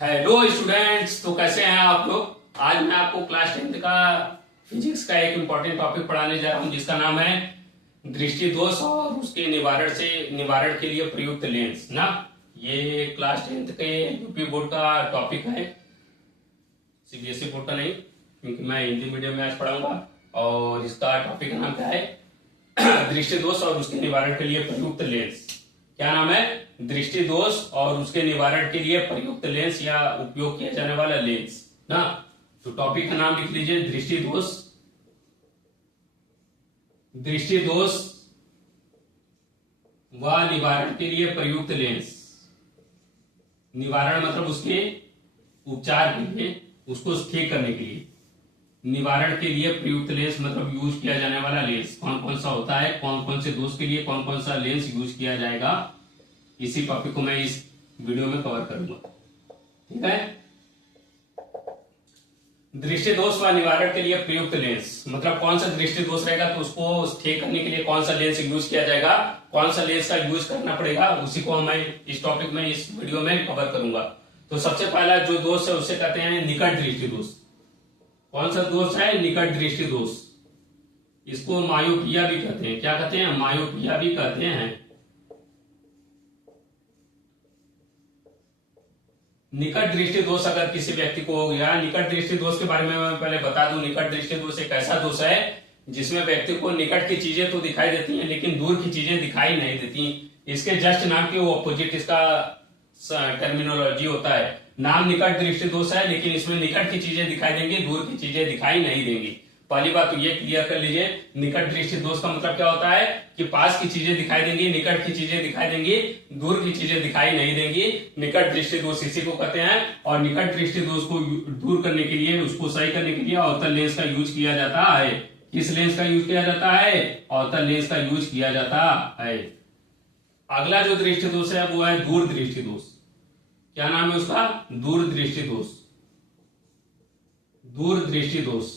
Hello students, तो कैसे हैं आप लोग। आज मैं आपको क्लास 10th का फिजिक्स का एक इम्पॉर्टेंट टॉपिक पढ़ाने जा रहा हूं, जिसका नाम है दृष्टि दोष और उसके निवारण के लिए प्रयुक्त लेंस ना। ये क्लास 10th के यूपी बोर्ड का टॉपिक है, सीबीएसई बोर्ड का नहीं, क्योंकि मैं हिंदी मीडियम में आज पढ़ाऊंगा। और इसका टॉपिक का नाम क्या है दृष्टि दोष और उसके निवारण के लिए प्रयुक्त लेंस। क्या नाम है? दृष्टि दोष और उसके निवारण के लिए प्रयुक्त लेंस या उपयोग किया जाने वाला लेंस ना। तो टॉपिक का नाम लिख लीजिए, दृष्टि दोष। दृष्टि दोष व निवारण के लिए प्रयुक्त लेंस। निवारण मतलब उसके उपचार के लिए, उसको ठीक करने के लिए। निवारण के लिए प्रयुक्त लेंस मतलब यूज किया जाने वाला लेंस कौन कौन सा होता है, कौन कौन से दोष के लिए कौन कौन सा लेंस यूज किया जाएगा, इसी टॉपिक को मैं इस वीडियो में कवर करूंगा। ठीक है। दृष्टि दोष व निवारण के लिए प्रयुक्त लेंस मतलब कौन सा दृष्टि दोष रहेगा तो उसको ठीक करने के लिए कौन सा लेंस यूज किया जाएगा, कौन सा लेंस का यूज करना पड़ेगा, उसी को मैं इस टॉपिक में इस वीडियो में कवर करूंगा। तो सबसे पहला जो दोष है उसे कहते हैं निकट दृष्टि दोष। कौन सा दोष है? निकट दृष्टि दोष। इसको मायोपिया भी कहते हैं। क्या कहते हैं? मायोपिया भी कहते हैं। निकट दृष्टि दोष अगर किसी व्यक्ति को हो गया, निकट दृष्टि दोष के बारे में मैं पहले बता दूं। निकट दृष्टि दोष एक ऐसा दोष है जिसमें व्यक्ति को निकट की चीजें तो दिखाई देती हैं लेकिन दूर की चीजें दिखाई नहीं देती। इसके जस्ट नाम के ऑपोजिट इसका टर्मिनोलॉजी होता है। नाम निकट दृष्टि दोष है लेकिन इसमें निकट की चीजें दिखाई देंगी, दूर की चीजें दिखाई नहीं देंगी। पहली बात तो ये क्लियर कर लीजिए, निकट दृष्टि दोष का मतलब क्या होता है कि पास की चीजें दिखाई देंगी, निकट की चीजें दिखाई देंगी, दूर की चीजें दिखाई नहीं देंगी। निकट दृष्टि दोष इसी को कहते हैं। और निकट दृष्टि दोष को दूर करने के लिए, उसको सही करने के लिए अवतल लेंस का यूज किया जाता है। किस लेंस का यूज किया जाता है? अवतल लेंस का यूज किया जाता है। अगला जो दृष्टि दोष है वो है दूर दृष्टि दोष। क्या नाम है उसका? दूर दृष्टि दोष। दूर दृष्टि दोष।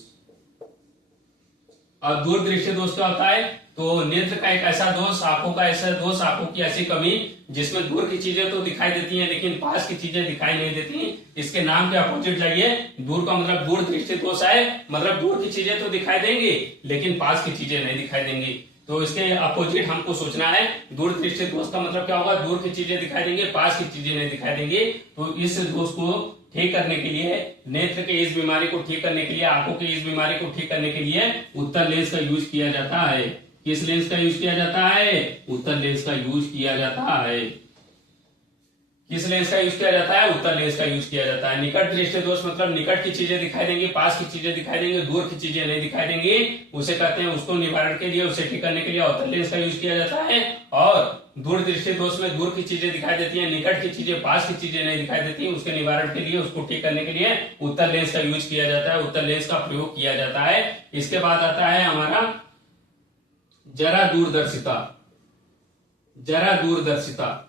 और दूर दृष्टि दोष क्या होता है? तो नेत्र का एक ऐसा दोष, आंखों का ऐसा दोष, आंखों की ऐसी कमी जिसमें दूर की चीजें तो दिखाई देती हैं लेकिन पास की चीजें दिखाई नहीं देती। इसके नाम के अपोजिट जाइए। दूर का मतलब दूर दृष्टि दोष है, मतलब दूर की चीजें तो दिखाई देंगी लेकिन पास की चीजें नहीं दिखाई देंगी। तो इसके अपोजिट हमको सोचना है। दूर दृष्टि दोष का मतलब क्या होगा? दूर की चीजें दिखाई देंगे, पास की चीजें नहीं दिखाई देंगी। तो इस दोष को ठीक करने के लिए, नेत्र के इस बीमारी को ठीक करने के लिए, आंखों की इस बीमारी को ठीक करने के लिए उत्तल लेंस का यूज किया जाता है। किस लेंस का यूज किया जाता है? उत्तल लेंस का यूज किया जाता है। किस लेंस का यूज किया जाता है? उत्तल लेंस का यूज किया जाता है। निकट दृष्टि दोष मतलब निकट की चीजें दिखाई देंगी, पास की चीजें दिखाई देंगी, दूर की चीजें नहीं दिखाई देंगी। उसे कहते हैं, उसको निवारण के लिए, उसे ठीक करने के लिए उत्तल लेंस का यूज किया जाता है। और दूर दृष्टि दोष में दूर की चीजें दिखाई देती हैं, निकट की चीजें, पास की चीजें नहीं दिखाई देती। उसके निवारण के लिए, उसको ठीक करने के लिए उत्तल लेंस का यूज किया जाता है, उत्तल लेंस का प्रयोग किया जाता है। इसके बाद आता है हमारा जरा दूरदर्शिता। जरा दूरदर्शिता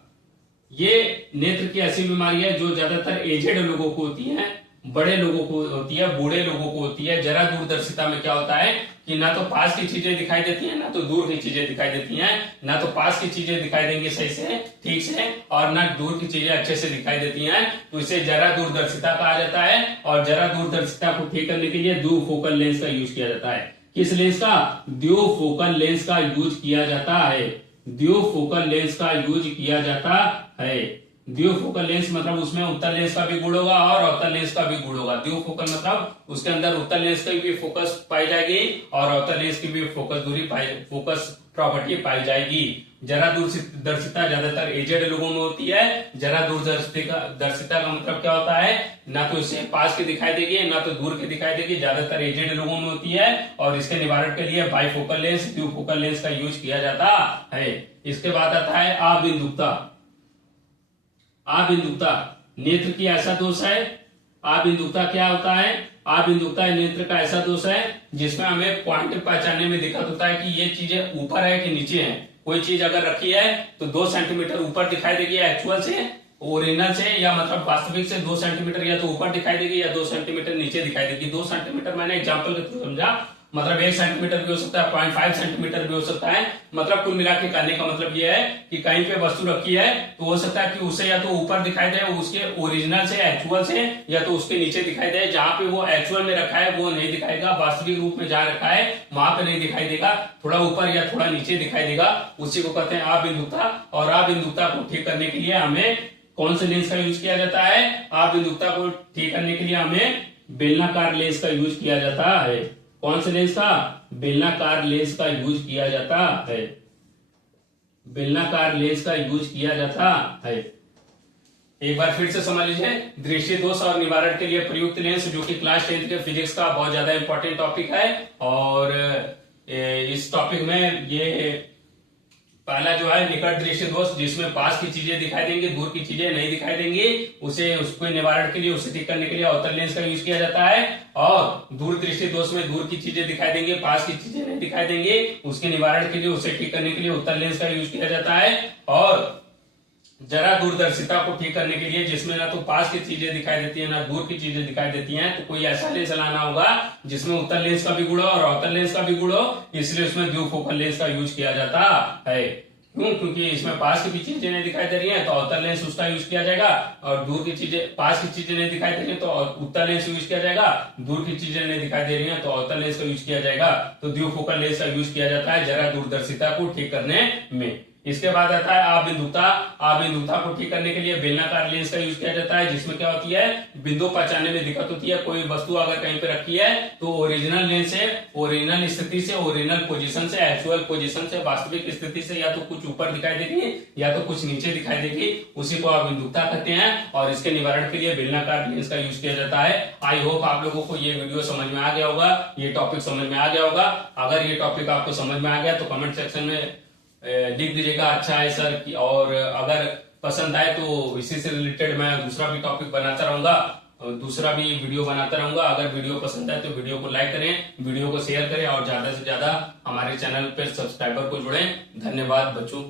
ये नेत्र की ऐसी बीमारी है जो ज्यादातर एजेड लोगों को होती है, बड़े लोगों को होती है, बूढ़े लोगों को होती है। जरा दूरदर्शिता में क्या होता है कि ना तो पास की चीजें दिखाई देती हैं, ना तो दूर की चीजें दिखाई देती हैं। ना तो पास की चीजें दिखाई देंगी सही से, ठीक से, और ना दूर की चीजें अच्छे से दिखाई देती हैं। तो इसे जरा दूरदर्शिता कहा जाता है। और जरा दूरदर्शिता को ठीक करने के लिए द्विफोकल लेंस का यूज किया जाता है। किस लेंस का? द्विफोकल लेंस का यूज किया जाता है। द्विफोकल लेंस का यूज किया जाता है। द्विफोकल लेंस मतलब उसमें उत्तल लेंस का भी गुण होगा और अवतल लेंस का भी गुण होगा। द्विफोकल मतलब उसके अंदर उत्तल लेंस की भी फोकस पाई जाएगी और अवतल लेंस की भी फोकस प्रॉपर्टी पाई जाएगी। जरा दूरदर्शिता ज्यादातर एजेड लोगों में होती है। जरा दूरदर्शिता का मतलब क्या होता है? ना तो इसे पास की दिखाई देगी, ना तो दूर की दिखाई देगी, ज्यादातर एजेड लोगों में होती है। और इसके निवारण के लिए बाइफोकल लेंस, द्विफोकल लेंस का यूज किया जाता है। इसके बाद आता है अबिंदुकता। अबिंदुकता नेत्र की ऐसा दोष है। अबिंदुकता क्या होता है? अबिंदुकता नेत्र का ऐसा दोष है जिसमें हमें पॉइंट पहचानने में दिक्कत होता है कि ये चीजें ऊपर है कि नीचे है। कोई चीज अगर रखी है तो 2 सेंटीमीटर ऊपर दिखाई देगी एक्चुअल से, ओरिजिनल से, या मतलब वास्तविक से 2 सेंटीमीटर या तो ऊपर दिखाई देगी या 2 सेंटीमीटर नीचे दिखाई देगी। 2 सेंटीमीटर मैंने एग्जाम्पल के थ्रू समझा। मतलब 1 सेंटीमीटर भी हो सकता है, 0.5 सेंटीमीटर भी हो सकता है। मतलब कुल मिला के कहने का मतलब ये है कि कहीं पे वस्तु रखी है तो हो सकता है कि उसे या तो ऊपर दिखाई दे उसके ओरिजिनल से, एक्चुअल से, या तो उसके नीचे दिखाई दे। जहां पे वो एक्चुअल में रखा है वो नहीं दिखाएगा, वास्तविक रूप में जहां रखा है वहां पे नहीं दिखाई देगा, थोड़ा ऊपर या थोड़ा नीचे दिखाई देगा। उसी को कहते हैं अबिंदुकता। और अबिंदुकता को ठीक करने के लिए हमें कौन से लेंस का यूज किया जाता है? अबिंदुकता को ठीक करने के लिए हमें बेलनाकार लेंस का यूज किया जाता है। कौन से लेंस का? बेलनाकार लेंस का यूज किया जाता है। बेलनाकार लेंस का यूज किया जाता है। एक बार फिर से समझ लीजिए, दृष्टि दोष और निवारण के लिए प्रयुक्त लेंस, जो कि क्लास 10th के फिजिक्स का बहुत ज्यादा इंपॉर्टेंट टॉपिक है। और इस टॉपिक में ये पहला जो है निकट दृष्टि दोष, जिसमें पास की चीजें दिखाई देंगी, दूर की चीजें नहीं दिखाई देंगी, उसको निवारण के लिए, उसे ठीक करने के लिए अवतल लेंस का यूज किया जाता है। और दूर दृष्टि दोष में दूर की चीजें दिखाई देंगी, पास की चीजें नहीं दिखाई देंगी, उसके निवारण के लिए, उसे ठीक करने के लिए उत्तल लेंस का यूज किया जाता है। और जरा दूरदर्शिता को ठीक करने के लिए, जिसमें ना तो पास की चीजें दिखाई देती है ना दूर की चीजें दिखाई देती हैं, तो कोई ऐसा लेंस लाना होगा जिसमें उत्तल लेंस का भी गुण हो और अवतल लेंस का भी गुण हो, इसलिए उसमें द्विफोकल लेंस का यूज किया जाता है। क्यों? क्योंकि इसमें पास की भी चीजें नहीं दिखाई दे रही हैं तो अवतल लेंस उसका यूज किया जाएगा, और दूर की चीजें, पास की चीजें नहीं दिखाई दे रही है तो उत्तल लेंस यूज किया जाएगा, दूर की चीजें नहीं दिखाई दे रही हैं तो अवतल लेंस का यूज किया जाएगा। तो द्विफोकल लेंस का यूज किया जाता है जरा दूरदर्शिता को ठीक करने में। इसके बाद आता है अबिंदुता। अबिंदुता को ठीक करने के लिए बेलनाकार लेंस का यूज किया जाता है, जिसमें क्या होती है, बिंदु पहचानने में दिक्कत होती है। कोई वस्तु अगर कहीं पे रखी है तो ओरिजिनल लेंस से, ओरिजिनल स्थिति से, ओरिजिनल पोजीशन से, एक्चुअल पोजीशन से, वास्तविक स्थिति से या तो कुछ ऊपर दिखाई देगी या तो कुछ नीचे दिखाई देगी, उसी को अबिंदुता कहते हैं। और इसके निवारण के लिए बेलनाकार लेंस का यूज किया जाता है। आई होप आप लोगों को ये वीडियो समझ में आ गया होगा, ये टॉपिक समझ में आ गया होगा। अगर ये टॉपिक आपको समझ में आ गया तो कमेंट सेक्शन में लिख दीजिएगा अच्छा है सर की। और अगर पसंद आए तो इसी से रिलेटेड मैं दूसरा भी टॉपिक बनाता रहूंगा, दूसरा भी वीडियो बनाता रहूंगा। अगर वीडियो पसंद आए तो वीडियो को लाइक करें, वीडियो को शेयर करें और ज्यादा से ज्यादा हमारे चैनल पे सब्सक्राइबर को जुड़ें। धन्यवाद बच्चों।